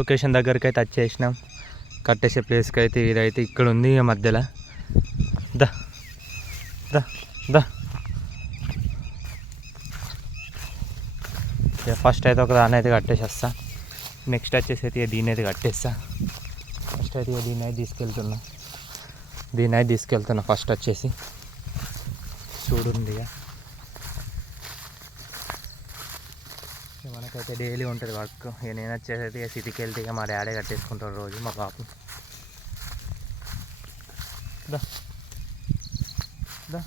Location దగ్గరికి అయితే వచ్చేసినాం. కట్టేసే ప్లేస్కి అయితే ఇదైతే ఇక్కడ ఉంది మధ్యలో. దా దా దా ఫస్ట్ అయితే ఒక దాన్ని అయితే కట్టేసేస్తా. నెక్స్ట్ వచ్చేసి అయితే దీన్ని అయితే కట్టేస్తా. ఫస్ట్ అయితే దీన్ని అయితే తీసుకెళ్తున్నా. ఫస్ట్ వచ్చేసి చూడుంది మనకైతే డైలీ ఉంటుంది వర్క్. ఇక నేను వచ్చేసి అయితే సిటీకి వెళ్తే ఇక మా డాడీ కట్టేసుకుంటాడు రోజు, మా బాపు. దా దా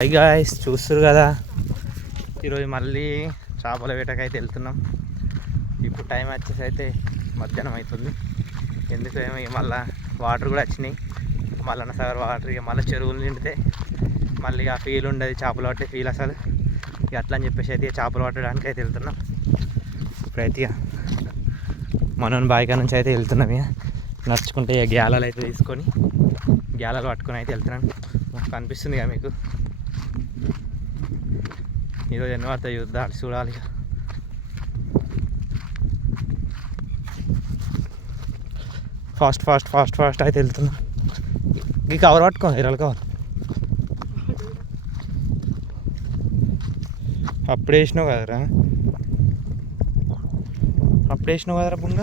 హై గాయ్స్, చూస్తారు కదా, ఈరోజు మళ్ళీ చేపల వేటకైతే వెళ్తున్నాం. ఇప్పుడు టైం వచ్చేసి అయితే మధ్యాహ్నం అవుతుంది. ఎందుకు ఏమో మళ్ళీ వాటర్ కూడా వచ్చినాయి, మల్లన్న సాగర్ వాటర్. ఇక మళ్ళీ చెరువులు నిండితే మళ్ళీ ఆ ఫీల్ ఉండదు, చేపలు పట్టే ఫీల్ అసలు. ఇక అట్లా అని చెప్పేసి అయితే చేపలు పట్టడానికి అయితే వెళ్తున్నాం. ఇప్పుడైతే ఇక మనోని బాయికా నుంచి అయితే వెళ్తున్నాం. ఇక నడుచుకుంటే ఇక గ్యాలలు అయితే తీసుకొని గ్యాలలు పట్టుకొని అయితే వెళ్తున్నాను. కనిపిస్తుంది ఇక మీకు. ఈరోజు ఎన్ని పడతాయి యుద్ధాలు చూడాలి. ఫాస్ట్ ఫాస్ట్ ఫాస్ట్ ఫాస్ట్ అయితే వెళ్తున్నా. ఈ కవర్ పట్టుకో, ఇరవై కవర్ అప్పుడు వేసినావు కదరా బుంగ.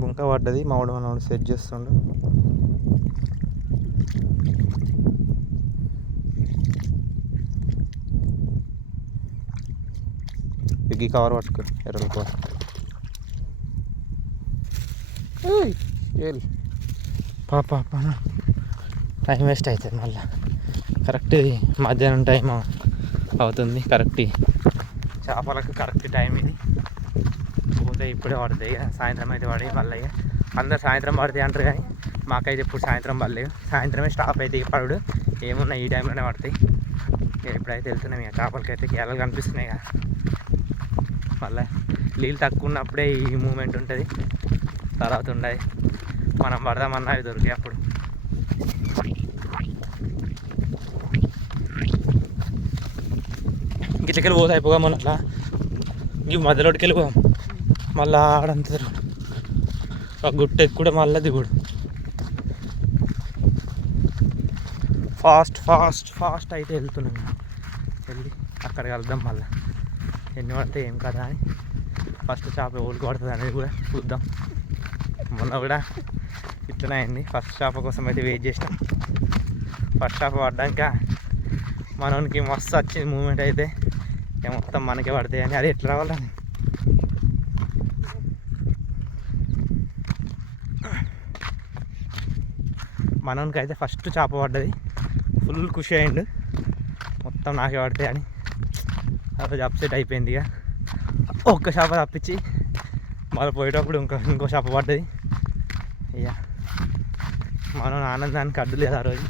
బుంక పడ్డది, మామిడి మనోడు సెట్ చేస్తుండు. ఈ కవర్ పట్టుకో, ఎర్రల కవర్. పాప టైం వేస్ట్ అవుతుంది మళ్ళీ. కరెక్ట్ మధ్యాహ్నం టైం అవుతుంది. కరెక్ట్ చేపలకు కరెక్ట్ టైం ఇది. పోతే ఇప్పుడే పడతాయి, ఇక సాయంత్రం అయితే పడి మళ్ళీ. ఇక అందరు సాయంత్రం పడతాయి అంటారు, కానీ మాకైతే ఇప్పుడు సాయంత్రం పడలేదు. సాయంత్రమే స్టాప్ అయితే ఇక పడు. ఏమున్నా ఈ టైంలోనే పడతాయి. ఇక ఇప్పుడైతే వెళ్తున్నాం. ఇక చేపలకైతే గేలలు కనిపిస్తున్నాయి కదా. మళ్ళీ నీళ్ళు తక్కువ ఉన్నప్పుడే ఈ మూమెంట్ ఉంటుంది, తర్వాత ఉండదు. మనం పడదామన్నా అవి దొరికాయి అప్పుడు. గిట్లకెళ్ళి పోతే అయిపోగా మన అట్లా ఇవి మధ్యలోకి వెళ్ళిపోదాం. మళ్ళీ ఆడంతా ఆ గుట్ట ఎక్కువ మళ్ళీ దిగుడు. ఫాస్ట్ ఫాస్ట్ ఫాస్ట్ అయితే వెళ్తున్నాం. వెళ్ళి అక్కడ కలుద్దాం. మళ్ళీ ఎన్ని పడితే ఏం కదా అని ఫస్ట్ చేప ఓడికి పడుతుంది అనేది కూడా చూద్దాం. మొన్న కూడా ఇట్లనే అయింది. ఫస్ట్ చేప కోసం అయితే వెయిట్ చేసినాం. ఫస్ట్ చేప పడ్డాక మనకి మస్తు వచ్చింది మూమెంట్ అయితే. మొత్తం మనకే పడతాయి అని, అది ఎట్లా రావాలని. మనోనికి అయితే ఫస్ట్ చేప పడ్డది, ఫుల్ ఖుషి అయ్యిండు. మొత్తం నాకే పడతాయి అని అసలు అప్సెట్ అయిపోయింది. ఇక ఒక్క చేప తప్పించి మళ్ళీ పోయేటప్పుడు ఇంకో చేప పడ్డది. ఇక మనం ఆనందానికి అడ్డు లేదు ఆ రోజు.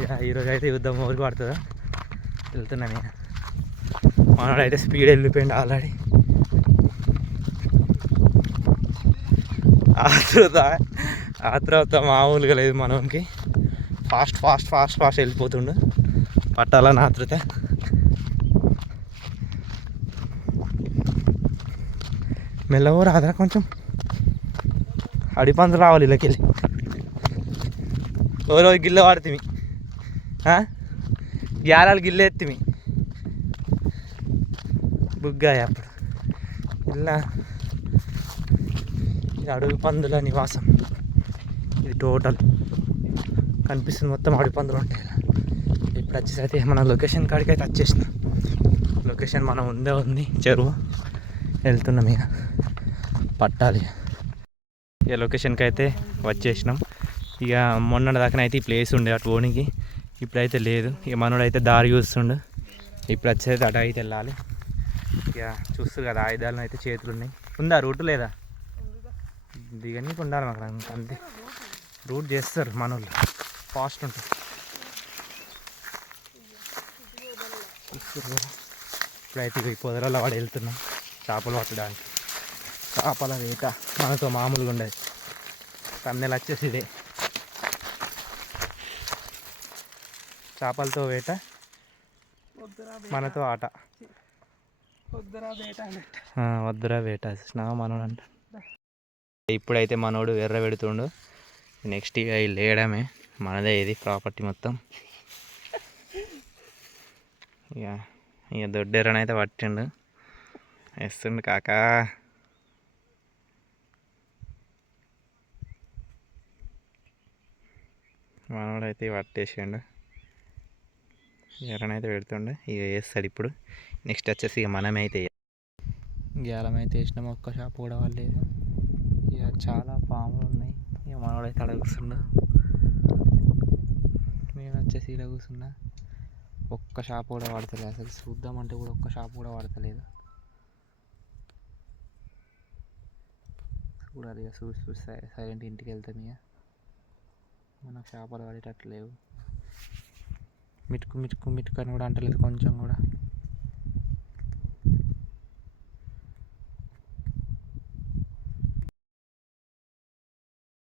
ఇక ఈరోజు అయితే యుద్ధం ఊరికి పడుతుందో వెళ్తున్నాం. ఇక మనోడు అయితే స్పీడ్ వెళ్ళిపోయింది ఆల్రెడీ. ఆత్రుత మామూలుగా లేదు మనోనికి. ఫాస్ట్ ఫాస్ట్ ఫాస్ట్ ఫాస్ట్ వెళ్ళిపోతుండు, పట్టాలని ఆతృత. మెల్లవో రాదా కొంచెం, అడిపందులు రావాలి ఇళ్ళకెళ్ళి. ఓ రోజు గిల్ల వాడుతుంది, గ్యారాలు గిల్ల ఎత్తిమి బుగ్గాయి అప్పుడు. ఇలా ఇది అడవి పందుల నివాసం. ఇది టోటల్ కనిపిస్తుంది, మొత్తం అడవి పందులు ఉంటాయి. ఇప్పుడు వచ్చేసి అయితే మన లొకేషన్ కాడికి అయితే వచ్చేసిన. లొకేషన్ మనం ఉంది చెరువు. వెళ్తున్నాం ఇక పట్టాలి. ఇక లొకేషన్కి అయితే వచ్చేసినాం. ఇక మొన్న దాకానైతే ఈ ప్లేస్ ఉండే అటు పోనీకి, ఇప్పుడైతే లేదు. ఇక మనోడైతే దారి చూస్తుండు. ఇప్పుడు వచ్చేది అటు అయితే వెళ్ళాలి. ఇక చూస్తారు కదా, ఆయుధాలను అయితే చేతులు ఉన్నాయి. ఉందా రూటు లేదా? దిగనీకి ఉండాలి మాకు అంతే. రూట్ చేస్తారు మనోళ్ళు, ఫాస్ట్ ఉంటుంది. ఇప్పుడైతే ఈ పొదలలో వాడు వెళ్తున్నాం చేపలు పట్టడానికి. చేపల వేట మనతో మామూలుగా ఉండేది. కన్నెలు వచ్చేసి ఇదే చేపలతో వేట, మనతో ఆట. వద్దురా వేట స్నా మనోడు అంట. ఇప్పుడైతే మనోడు ఎర్ర పెడుతుండు. నెక్స్ట్ ఇక వీళ్ళు వేయడమే, మనదే ఇది ప్రాపర్టీ మొత్తం. ఇక దొడ్డెర్రనైతే పట్టిండు, వేస్తుండు కాకా. మనోడైతే పట్టేసిండు, ఎర్రనైతే పెడుతుండే. ఇక వేస్తాడు ఇప్పుడు. నెక్స్ట్ వచ్చేసి ఇక మనమే అయితే గేలం అయితే వేసినాము. ఒక్క షాప్ కూడా వాళ్ళేది. ఇక చాలా పాములు ఉన్నాయి. ఇక మనోడైతే అక్కడ కూర్చుండు, నేను వచ్చేసి ఇక్కడ కూర్చున్నా. ఒక్క షాప్ కూడా పడతలేదు అసలు. చూద్దామంటే కూడా ఒక్క షాప్ కూడా పడతలేదు. చూడాలి ఇక, చూసి సైలెంట్ ఇంటికి వెళ్తాం. ఇక మనకు చేపలు పడేటట్టు లేవు. మిటుకు మిటుకు మిటుకు అని కూడా అంటలేదు కొంచెం కూడా.